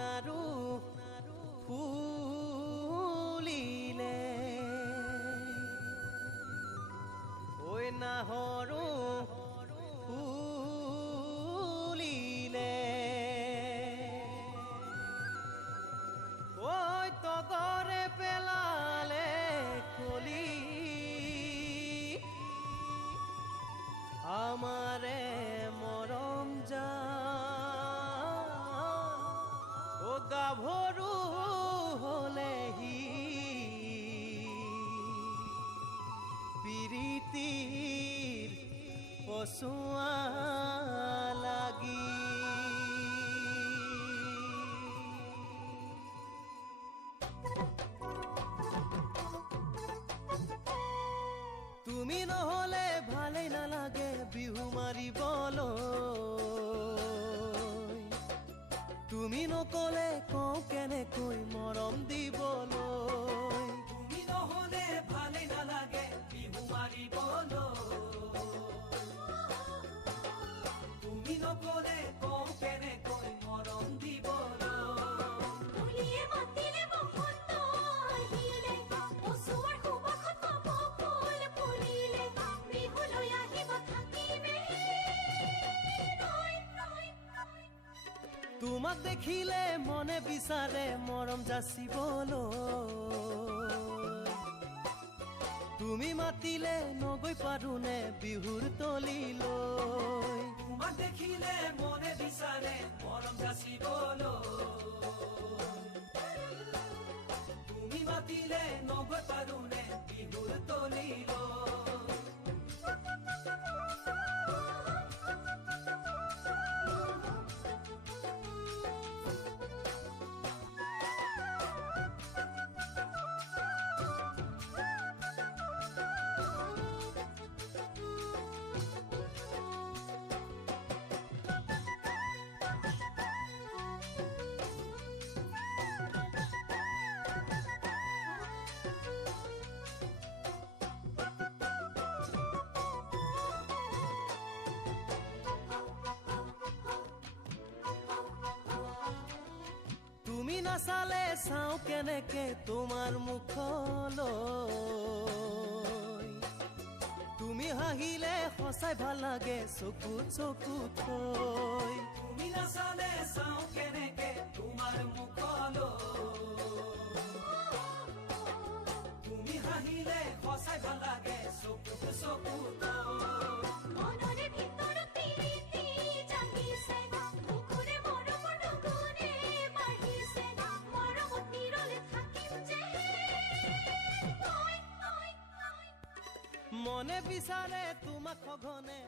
আৰু ফুলিলে ঐ নাহৰো ফুলিলে ঐ তগৰে পেলালে কলি আমাৰে মৰম জান ও গাভৰু হলেহি পিৰিতিৰ পচুৱা লাগি তুমি নহলে ভালেই নালাগে বিহু মাৰিবলৈ তুমি নকলে কওঁ কেনেকৈ মৰম দিবলৈ তুমি নহলে ভালেই নালাগে বিহু মাৰিবলৈ তুমি নকলে কওঁ কেনেকৈ মৰম দিবলৈ তোমাক দেখিলে মনে বিচাৰে মৰম যাচিবলৈ তুমি মাতিলে নগৈ পাৰোনে বিহুৰ তলিলৈ তোমাক দেখিলে মনে বিচাৰে মৰম যাচিবলৈ তুমি মাতিলে নগৈ পাৰোনে বিহুৰ তলিলৈ তুমি নাচালে চাওঁ কেনেকে তোমাৰ মুখলৈ তুমি হাঁহিলে সঁচাই ভাল লাগে চকুত চকুত থৈ তুমি নাচালে চাওঁ কেনেকে তোমাৰ মুখলৈ তুমি হাঁহিলে সঁচাই ভাল লাগে চকুত চকুত মনে বিচাৰে তোমাক সঘনে